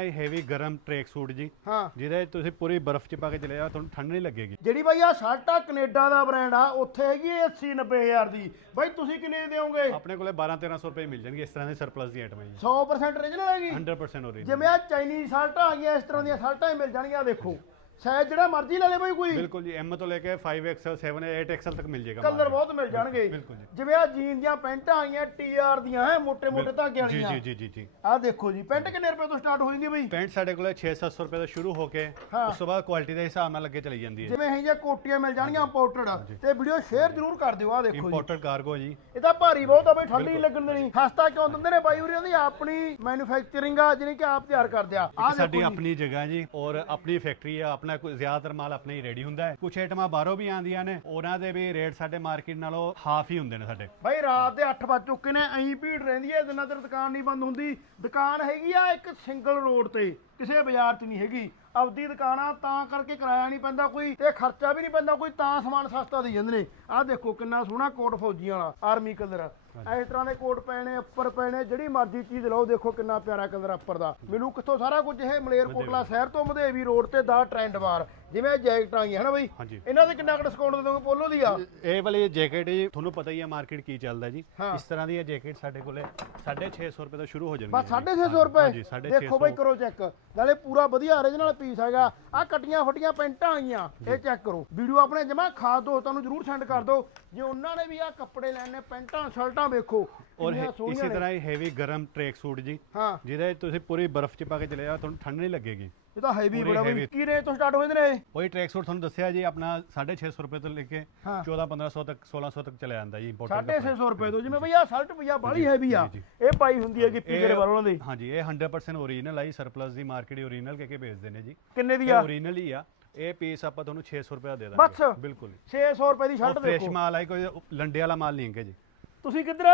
ਇਹ ਹੈਵੀ ਗਰਮ track suit ਜੀ। ਹਾਂ। ਜਿਹਦੇ ਤੁਸੀਂ ਪੂਰੀ ਬਰਫ਼ 'ਚ ਪਾ ਕੇ ਚਲੇ ਜਾਓ ਤੁਹਾਨੂੰ ਠੰਡ ਨਹੀਂ ਲੱਗੇਗੀ। ਜਿਹੜੀ ਬਾਈ ਆ ਸ਼ਰਟ ਆ ਕੈਨੇਡਾ ਦਾ ਬ੍ਰਾਂਡ ਆ ਉੱਥੇ ਹੈਗੀ ਹੈ 80 90000 ਦੀ। ਬਾਈ ਤੁਸੀਂ ਕਿੰਨੇ ਦੀ ਦਿਓਗੇ? ਆਪਣੇ ਕੋਲੇ 12 1300 ਰੁਪਏ ਮਿਲ ਜਾਣਗੇ ਇਸ ਤਰ੍ਹਾਂ ਦੇ ਸਰਪਲਸ ਦੀ ਆਈਟਮ ਹੈ ਜੀ। 100% ਰੀਜਨਲ ਹੈਗੀ? 100% ਓਰੀਜਨਲ ਜਿਵੇਂ ਆ ਚਾਈਨੀਜ਼ ਸ਼ਰਟਾਂ ਆ ਗਈਆਂ ਇਸ ਤਰ੍ਹਾਂ ਦੀਆਂ ਸ਼ਰਟਾਂ ਹੀ ਮਿਲ ਜਾਣਗੀਆਂ ਦੇਖੋ। ਸਾਈਜ਼ ਜਿਹੜਾ ਮਰਜ਼ੀ ਲੈ ਲੈ ਬਈ ਕੋਈ। ਬਿल्कुल जी एम ਤੋਂ ਲੈ ਕੇ 5XL 7 8XL ਤੱਕ ਮਿਲ ਜਾਏਗਾ ਕਲਰ ਬਹੁਤ ਮਿਲ ਜਾਣਗੇ। ਬਿਲਕੁਲ ਜੀ। ਜਿਵੇਂ ਆ ਜੀਨ ਦੀਆਂ ਪੈਂਟਾਂ ਆਈਆਂ ਟੀਆਰ ਦੀਆਂ ਹੈ ਮੋٹے ਮੋٹے ਧਾਗੇ ਜੀ ਜੀ ਜੀ ਜੀ ਜੀ। ਆਹ ਦੇਖੋ ਜੀ ਪੈਂਟ ਕਿੰਨੇ ਰੁਪਏ ਤੋਂ ਸਟਾਰਟ ਹੋ ਬਈ? ਪੈਂਟ ਸਾਡੇ ਕੋਲ 6-700 ਰੁਪਏ ਤੋਂ ਸ਼ੁਰੂ ਹੋ ਕੇ ਉਸ ਤੋਂ ਬਾਅਦ ਕੁਆਲਿਟੀ ਦੇ ਹਿਸਾਬ ਨਾਲ ਅੱਗੇ ਚਲੀ ਜਾਂਦੀ ਹੈ ਜਿਵੇਂ ਇਹ ਜਿਹੀਆਂ ਕੋਟੀਆਂ ਮਿਲ ਜਾਣਗੀਆਂ ਇੰਪੋਰਟਡ ਤੇ ਵੀਡੀਓ ਸ਼ੇਅਰ ਜ਼ਰੂਰ ਕਰ ਦਿਓ ਆ ਦੇਖੋ ਇੰਪੋਰਟਡ ਕਾਰਗੋ ਜੀ। ਇਹ ਤਾਂ ਭਾਰੀ ਬਹੁਤ ਆ ਬਈ ਠੰਡੀ ਲੱਗਣ ਦੇਣੀ। ਹਸਤਾ ਕਿਉਂ ਦਿੰਦੇ ਨੇ ਬਾਈ ਉਹਦੀ ਆਪਣੀ ਮੈਨੂਫੈਕਚਰਿੰਗ ਆ ਜਿਹਨੇ ਕਿ ਆਪ ਤਿਆਰ ਕਰਦੇ ਆ। ਸਾਡੀ ਆਪਣੀ ਜਗ੍ਹਾ ਜੀ ਔਰ ਆਪਣੀ ਫੈਕਟਰੀ ਹੈ ਕੋਈ ਜ਼ਿਆਦਾਤਰ ਮਾਲ ਆਪਣੇ ਹੀ ਰੈਡੀ ਹੁੰਦਾ ਹੈ। ਕੁਝ ਆਈਟਮਾਂ ਬਾਹਰੋਂ ਵੀ ਆਉਂਦੀਆਂ ਨੇ, ਉਹਨਾਂ ਦੇ ਵੀ ਰੇਟ ਸਾਡੇ ਮਾਰਕੀਟ ਨਾਲੋਂ ਹਾਫ ਹੀ ਹੁੰਦੇ ਨੇ ਸਾਡੇ। ਬਾਈ ਰਾਤ ਦੇ 8 ਵੱਜ ਚੁੱਕੇ ਨੇ, ਐਂ ਭੀੜ ਰਹਿੰਦੀ ਹੈ, ਜਿੰਨਾ ਚਿਰ ਦੁਕਾਨ ਨਹੀਂ ਬੰਦ ਹੁੰਦੀ। ਦੁਕਾਨ ਹੈਗੀ ਆ ਇੱਕ ਸਿੰਗਲ ਰੋਡ ਤੇ, ਕਿਸੇ ਬਾਜ਼ਾਰ 'ਚ ਨਹੀਂ ਹੈਗੀ। ਆਪਦੀ ਦੁਕਾਨ ਆ ਤਾਂ ਕਰਕੇ ਕਿਰਾਇਆ ਨਹੀਂ ਪੈਂਦਾ ਕੋਈ ਤੇ ਖਰਚਾ ਵੀ ਨਹੀਂ ਪੈਂਦਾ ਕੋਈ ਤਾਂ ਸਮਾਨ ਸਸਤਾ ਦੇ ਜਾਂਦੇ ਨੇ। ਆਹ ਦੇਖੋ ਕਿੰਨਾ ਸੋਹਣਾ ਕੋਟ ਫੌਜੀਆਂ ਵਾਲਾ ਆਰਮੀ ਕਲਰ। ਇਸ ਤਰ੍ਹਾਂ ਦੇ ਕੋਟ ਪੈਣੇ ਉੱਪਰ ਪੈਣੇ ਜਿਹੜੀ ਮਰਜ਼ੀ ਚੀਜ਼ ਲਓ ਦੇਖੋ ਕਿੰਨਾ ਪਿਆਰਾ ਕਲਰ ਉੱਪਰ ਦਾ। ਮੈਨੂੰ ਕਿੱਥੋਂ ਸਾਰਾ ਕੁਝ ਇਹ ਮਲੇਰਕੋਟਲਾ ਸ਼ਹਿਰ ਤੋਂ ਮਧੇਵੀ ਰੋਡ ਤੇ ਦਾ ਟ੍ਰੈਂਡ ਬਾਰ। ਜਿਵੇਂ ਜੈਕਟਾਂ ਆਈਆਂ ਹਨਾ ਬਈ? ਹਾਂਜੀ। ਇਹਨਾਂ ਦੇ ਕਿੰਨਾ ਕੁ ਡਿਸਕਾਊਂਟ ਦੇ ਦੋਗੇ ਪੋਲੋ ਦੀ ਆ? ਇਹ ਵਾਲੀ ਜੈਕਟ ਜੀ ਤੁਹਾਨੂੰ ਪਤਾ ਹੀ ਹੈ ਮਾਰਕੀਟ ਕੀ ਚੱਲਦਾ ਜੀ। ਹਾਂ। ਇਸ ਤਰ੍ਹਾਂ ਦੀ ਇਹ ਜੈਕਟ ਸਾਡੇ ਕੋਲੇ 650 ਰੁਪਏ ਤੋਂ ਸ਼ੁਰੂ ਹੋ ਜਾਂਦੀ ਬਸ ਹੈ 650 ਰੁਪਏ? ਹਾਂਜੀ 650 ਦੇਖੋ ਬਈ ਕਰੋ ਚੈੱਕ ਨਾਲੇ ਪੂਰਾ ਵਧੀਆ origignal ਪੀਸ ਹੈਗਾ। ਆ ਕਟੀਆਂ ਫਟੀਆਂ ਪੈਂਟਾਂ ਆਈਆਂ ਇਹ ਚੈੱਕ ਕਰੋ। ਵੀਡੀਓ ਆਪਣੇ ਜਮਾ ਖਾ ਦੋ ਤੁਹਾਨੂੰ ਜਰੂਰ ਸੈਂਡ ਕਰ ਦਿਓ ਜੇ ਉਹਨਾਂ ਨੇ ਵੀ ਆ ਕੱਪੜੇ ਲੈਣੇ ਪੈਂਟਾਂ ਸ਼ਰਟਾਂ ਵੇਖੋ ਔਰ ਕਿੰਨੀਆਂ ਇਸੇ ਸੋਹਣੀਆਂ ਨੇ। ਤਰ੍ਹਾਂ ਹੀ ਹੈਵੀ ਗਰਮ ਟਰੈਕ ਸੂਟ ਜੀ। ਹਾਂ। ਜਿਹਦੇ ਤੁਸੀਂ ਪੂਰੀ ਬਰਫ਼ 'ਚ ਪਾ ਕੇ ਚਲੇ ਜਾਓ ਤੁਹਾਨੂੰ ਠੰਡ ਨਹੀਂ ਲੱਗੇਗੀ। ਇਹ ਤਾਂ ਹੈਵੀ ਪੂਰੀ ਬੜਾ ਬਈ। heavy। ਕੀ ਰੇਂਜ ਤੋਂ ਸਟਾਰਟ ਹੋ ਜਾਂਦੇ ਨੇ ਇਹ? ਉਹੀ ਟਰੈਕ ਸੂਟ ਤੁਹਾਨੂੰ ਦੱਸਿਆ ਜੀ ਆਪਣਾ 650 ਰੁਪਏ ਤੋਂ ਲੈ ਕੇ ਹਾਂ। 14 1500 ਤੱਕ 1600 ਤੱਕ ਚਲੇ ਜਾਂਦਾ ਜੀ ਇੰਪੋਰਟੈਂਟ 650 ਰੁਪਏ ਤੋਂ ਜਿਵੇਂ ਬਈ ਆ ਸ਼ਰਟ ਪਈਆ ਬਾਲੀ ਹੈਵੀ ਆ। ਜੀ, ਇਹ ਪਾਈ ਹੁੰਦੀ ਹੈ ਗਿੱਪੀ ਗਰੇ ਵਾਲੋਂ ਦੀ। ਹਾਂਜੀ ਇਹ 100% ਓਰੀਜਨਲ ਆਈ ਸਰਪਲਸ ਦੀ ਮਾਰਕੀਟ ਓਰੀਜਨਲ ਕਹਿ ਕੇ ਵੇਚਦੇ ਨੇ ਜੀ। ਕਿੰਨੇ ਦੀ ਇਹ ਆ? ਓਰੀਜਨਲ ਹੀ ਆ। ਇਹ ਪੀਸ ਆਪਾਂ ਤੁਹਾਨੂੰ 600 ਰੁਪਏ ਦਾ ਦੇ ਬਸ? ਦਾਂਗੇ ਬਿਲਕੁਲ 600 ਰੁਪਏ ਦੀ ਸ਼ਰਟ ਫਰੈਸ਼ ਦੇਖੋ। ਮਾਲ ਆਈ ਕੋਈ ਲੰਡੇ ਵਾਲਾ ਮਾਲ ਨਹੀਂ ਹੈਗਾ ਜੀ। ਤੁਸੀਂ ਕਿੱਧਰ?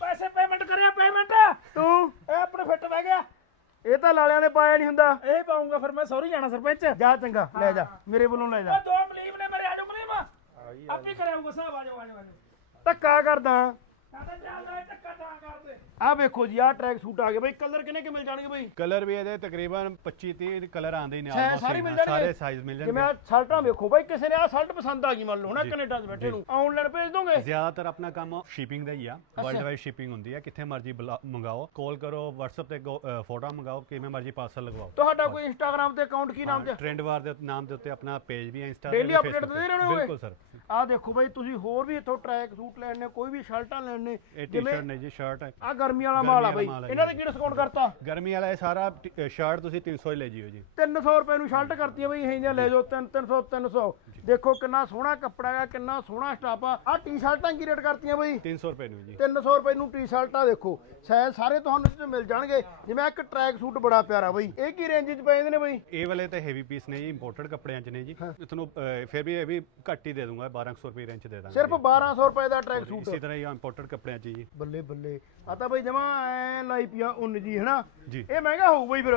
ਪੈਸੇ ਪੇਮੈਂਟ ਕਰਿਆ ਪੇਮੈਂਟ ਤੂੰ? ਇਹ ਆਪਣੇ ਫਿੱਟ ਬਹਿ ਗਿਆ। ਇਹ ਤਾਂ ਲਾਲਿਆਂ ਨੇ ਪਾਇਆ ਨਹੀਂ ਹੁੰਦਾ। ਇਹ ਪਾਉਂਗਾ ਫਿਰ ਮੈਂ ਸੌਰੀ ਜਾਣਾ ਸਰਪੰਚ। ਜਾ ਚੰਗਾ ਲੈ ਜਾ ਮੇਰੇ ਵੱਲੋਂ ਲੈ ਜਾ। ਉਹ ਦੋ ਮਲੀਮ ਨੇ ਮੇਰੇ ਆਜੋ ਮਲੀਮ ਆਪੇ ਕਰਾਉਂਗਾ ਸਾਹਿਬ ਆਜੋ ਆਜੋ ਆਜੋ ਧੱਕਾ ਕਰਦਾ। ਸਾਡਾ ਚੱਲਦਾ ਹੈ ਟੱਕਾ ਤਾਂ ਕਰਦੇ ਆ ਵੇਖੋ ਜੀ ਆ ਟਰੈਕ ਸੂਟ ਆ ਗਏ ਬਈ। ਕਲਰ ਕਿੰਨੇ ਕਿ ਮਿਲ ਜਾਣਗੇ ਬਈ? ਕਲਰ ਵੀ ਇਹਦੇ ਤਕਰੀਬਨ 25 30 ਕਲਰ ਆਉਂਦੇ ਹੀ ਨੇ ਸਾਰੇ ਹੀ, ਮਿਲ ਜਾਣਗੇ? ਸਾਰੇ ਸਾਈਜ਼ ਮਿਲ ਜਿਵੇਂ ਜਾਣਗੇ ਆ ਸ਼ਰਟਾਂ ਵੇਖੋ ਬਈ ਕਿਸੇ ਨੇ ਆ ਸ਼ਰਟ ਪਸੰਦ ਆ ਗਈ ਮੰਨ ਲਓ ਹਨਾ ਕੈਨੇਡਾ 'ਚ ਬੈਠੇ ਨੂੰ। ਆਨਲਾਈਨ ਭੇਜ ਦੋਗੇ? ਜ਼ਿਆਦਾਤਰ ਆਪਣਾ ਕੰਮ ਸ਼ਿਪਿੰਗ ਦਾ ਹੀ ਆ ਵਰਲਡ ਵਾਈਡ ਸ਼ਿਪਿੰਗ ਹੁੰਦੀ ਆ। ਕਿੱਥੇ ਮਰਜ਼ੀ ਮੰਗਾਓ ਕਾਲ ਕਰੋ WhatsApp ਤੇ ਫੋਟੋ ਮੰਗਾਓ ਕਿਵੇਂ ਮਰਜ਼ੀ ਪਾਰਸਲ ਲਗਵਾਓ। ਤੁਹਾਡਾ ਕੋਈ ਇੰਸਟਾਗ੍ਰam ਤੇ ਅਕਾਊਂਟ ਕੀ ਨਾਮ ਤੇ? ਟ੍ਰੈਂਡ ਵਾਰ ਦੇ ਨਾਮ ਦੇ ਉੱਤੇ ਆਪਣਾ ਪੇਜ ਵੀ ਹੈ ਇੰਸਟਾ ਹੋਵੇ? ਬਿਲਕੁਲ ਸਰ ਆ ਦੇਖੋ ਬਈ ਤੁਸੀਂ ਹੋਰ ਵੀ ਇੱਥੋਂ ਟਰੈਕ ਸੂਟ ਲੈਣੇ ਕੋਈ ਵੀ ਸ਼ਰਟਾਂ ਲੈਣੇ ਇਹ ਟੀ-ਸ਼ਰਟ ਨੇ ਜੀ ਸ਼ਰਟ ਹੈ। ਆ ਗਰਮੀ ਵਾਲਾ ਮਾਲ ਆ ਗਰਮੀ ਬਈ। ਵਾਲਾ ਇਹਨਾਂ ਦੇ ਕੀ ਡਿਸਕਾਊਂਟ ਕਰਤਾ? ਗਰਮੀ ਵਾਲਾ ਇਹ ਸਾਰਾ ਸ਼ਰਟ ਤੁਸੀਂ 300 ਹੀ ਲੈ ਜਿਓ ਜੀ। 300 ਰੁਪਏ ਨੂੰ ਸ਼ਰਟ ਕਰਤੀਆਂ ਬਈ ਇਹ ਜਿਹੀਆਂ ਲੈ ਜਾਓ 3 300 300 ਦੇਖੋ ਕਿੰਨਾ ਸੋਹਣਾ ਕੱਪੜਾ ਹੈ ਕਿੰਨਾ ਸੋਹਣਾ ਸਟਾਫ ਆ। ਆ ਟੀ-ਸ਼ਰਟਾਂ ਕੀ ਰੇਟ ਕਰਤੀਆਂ ਬਈ? 300 ਰੁਪਏ ਨੂੰ ਜੀ। 300 ਰੁਪਏ ਨੂੰ ਟੀ-ਸ਼ਰਟਾਂ ਦੇਖੋ। ਸਾਈਜ਼ ਸਾਰੇ ਤੁਹਾਨੂੰ ਇੱਥੇ ਮਿਲ ਜਾਣਗੇ। ਜਿਵੇਂ ਇੱਕ ਟਰੈਕ ਸੂਟ ਬੜਾ ਪਿਆਰਾ ਬਈ। ਇਹ ਕੀ ਰੇਂਜ 'ਚ ਪੈ ਜਾਂਦੇ ਨੇ ਬਈ? ਇਹ ਵਾਲੇ ਤਾਂ ਹੈਵੀ ਪੀਸ ਨੇ ਜੀ ਇੰਪੋਰਟਡ ਕੱਪੜਿਆਂ ਚ ਨੇ ਜੀ। ਤੁਹਾਨੂੰ ਅਹ, ਫਿਰ ਵੀ ਇਹ ਵੀ ਘੱਟ ਹੀ ਦੇ ਦੂੰਗਾ 1200 ਰੁਪਏ ਰੇਂਜ ਚ ਦੇ ਦਾਂਗਾ ਸਿਰਫ 1200 ਰੁਪਏ ਦਾ ਟਰੈਕ ਸੂਟ ਇਸੇ ਤਰ੍ਹਾਂ ਹੀ ਇੰਪੋਰਟਡ ਕੱਪੜਿਆਂ ਚ ਜੀ। ਬੱਲੇ ਬੱਲੇ। ਆ ਤਾਂ ਬਈ ਜਮਾ ਐ ਲਾਈ ਪਿਆ ਉਨ ਜੀ ਹਨਾ? ਜੀ। ਇਹ ਮਹਿੰਗਾ ਹੋਊ ਬਈ ਫਿਰ।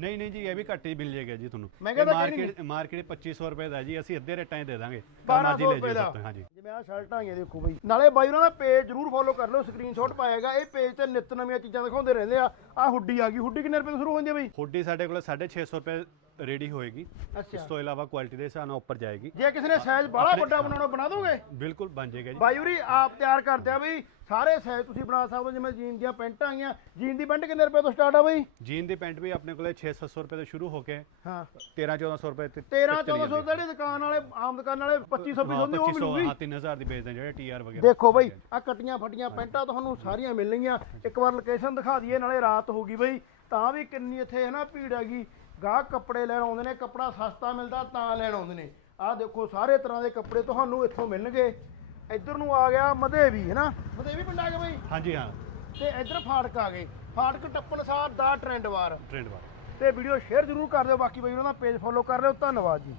ਨਹੀਂ ਨਹੀਂ ਜੀ ਇਹ ਵੀ ਘੱਟ ਹੀ ਮਿਲ ਜਾਏਗਾ ਜੀ ਤੁਹਾਨੂੰ। ਮਹਿੰਗਾ ਤਾਂ ਕਿਹੜੀ ਮਾਰਕੀਟ ਮਾਰਕੀਟ 2500 ਰੁਪਏ ਦਾ ਜੀ ਅਸੀਂ ਅੱਧੇ ਰੇਟਾਂ ਹੀ ਦੇ ਦਾਂਗੇ। 1200 ਰੁਪਏ ਦਾ। ਸਕਦੇ ਹਾਂਜੀ। ਜਿਵੇਂ ਆ ਸ਼ਰਟਾਂ ਆਈਆਂ ਦੇਖੋ ਬਈ। ਨਾਲੇ ਬਾਈ ਉਹਨਾਂ ਦਾ ਪੇਜ ਜਰੂਰ ਫੋਲੋ ਕਰ ਲਓ ਸਕਰੀਨਸ਼ਾਟ ਪਾਏਗਾ ਇਹ ਪੇਜ ਤੇ ਨਿਤ ਨਵੀਆਂ ਚੀਜ਼ਾਂ ਦਿਖਾਉਂਦੇ ਰਹਿੰਦੇ ਆ। ਆ ਹੁੱਡੀ ਆ ਗਈ। ਹੁੱਡੀ ਕਿੰਨੇ ਰੁਪਏ ਤੋਂ ਸ਼ੁਰੂ ਹੁੰਦੀ ਆ ਬਈ? ਹੁੱਡੀ ਸਾਡੇ ਕੋਲ 650 ਰੁਪਏ ਰੈਡੀ ਹੋਏਗੀ। ਇਸ ਅੱਛਾ ਤੋਂ ਇਲਾਵਾ ਕੁਆਲਿਟੀ ਦੇ ਹਿਸਾਬ ਨਾਲ ਉੱਪਰ ਜਾਏਗੀ। ਜੇ ਕਿਸੇ ਨੇ ਸਾਈਜ਼ ਬਾਹਲਾ ਵੱਡਾ ਬਣਾਉਣਾ ਬਣਾ ਦੋਗੇ? ਬਿਲਕੁਲ ਬਣ ਜਾਏਗਾ ਜੀ। ਬਾਈ ਉਰੀ ਆਪ ਤਿਆਰ ਕਰਦੇ ਆ ਬਈ ਸਾਰੇ ਸਾਈਜ਼ ਤੁਸੀਂ ਬਣਾ ਸਕਦੇ ਹੋ ਜਿਵੇਂ ਜੀਨ ਦੀਆਂ ਪੈਂਟਾਂ ਆਈਆਂ। ਜੀਨ ਦੀ ਪੈਂਟ ਕਿੰਨੇ ਰੁਪਏ ਤੋਂ ਸਟਾਰਟ ਆ ਬਈ? ਜੀਨ ਦੀ ਪੈਂਟ ਵੀ ਆਪਣੇ ਕੋਲੇ 6-700 ਰੁਪਏ ਤੋਂ ਸ਼ੁਰੂ ਹੋ ਕੇ ਹਾਂ। 13-1400 ਰੁਪਏ ਤੇ 13 1400 ਜਿਹੜੀ ਦੁਕਾਨ ਵਾਲੇ ਆਮ ਦੁਕਾਨ ਵਾਲੇ 2500 ਹੁੰਦੀ ਉਹ 2500 ਮਿਲੂਗੀ। ਹਾਂ 3000 ਦੀ ਵੇਚਦੇ ਜਿਹੜੇ ਟੀਆਰ ਵਗੈਰਾ। ਦੇਖੋ ਬਈ ਆ ਕਟੀਆਂ ਫਟੀਆਂ ਪੈਂਟਾਂ ਤੁਹਾਨੂੰ ਸਾਰੀਆਂ ਮਿਲਣਗੀਆਂ। ਇੱਕ ਵਾਰ ਲੋਕੇਸ਼ਨ ਦਿਖਾ ਦਈਏ ਨਾਲੇ ਰਾਤ ਹੋ ਗਈ ਬਈ। ਤਾਂ ਵੀ ਕਿੰਨੀ ਇੱਥੇ ਹੈ ਨਾ ਭੀੜ ਹੈਗੀ। ਗਾਹਕ ਕੱਪੜੇ ਲੈਣ ਆਉਂਦੇ ਨੇ ਕੱਪੜਾ ਸਸਤਾ ਮਿਲਦਾ ਤਾਂ ਲੈਣ ਆਉਂਦੇ ਨੇ। ਆਹ ਦੇਖੋ ਸਾਰੇ ਤਰ੍ਹਾਂ ਦੇ ਕੱਪੜੇ ਤੁਹਾਨੂੰ ਇੱਥੋਂ ਮਿਲਣਗੇ। ਇੱਧਰ ਨੂੰ ਆ ਗਿਆ ਮਧੇਵੀ ਹੈ ਨਾ? ਮਧੇਵੀ ਪਿੰਡ ਆ ਗਿਆ ਬਈ? ਹਾਂਜੀ ਹਾਂ। ਤੇ ਇੱਧਰ ਫਾਟਕ ਆ ਗਏ। ਫਾਟਕ ਟੱਪਣ ਸਾਰ ਦਾ ਟ੍ਰੈਂਡ ਵਾਰ। ਟ੍ਰੈਂਡ ਵਾਲਾ ਤੇ ਵੀਡੀਓ ਸ਼ੇਅਰ ਜ਼ਰੂਰ ਕਰ ਦਿਓ ਬਾਕੀ ਬਈ ਉਹਨਾਂ ਦਾ ਪੇਜ ਫੋਲੋ ਕਰ ਲਿਓ। ਧੰਨਵਾਦ ਜੀ।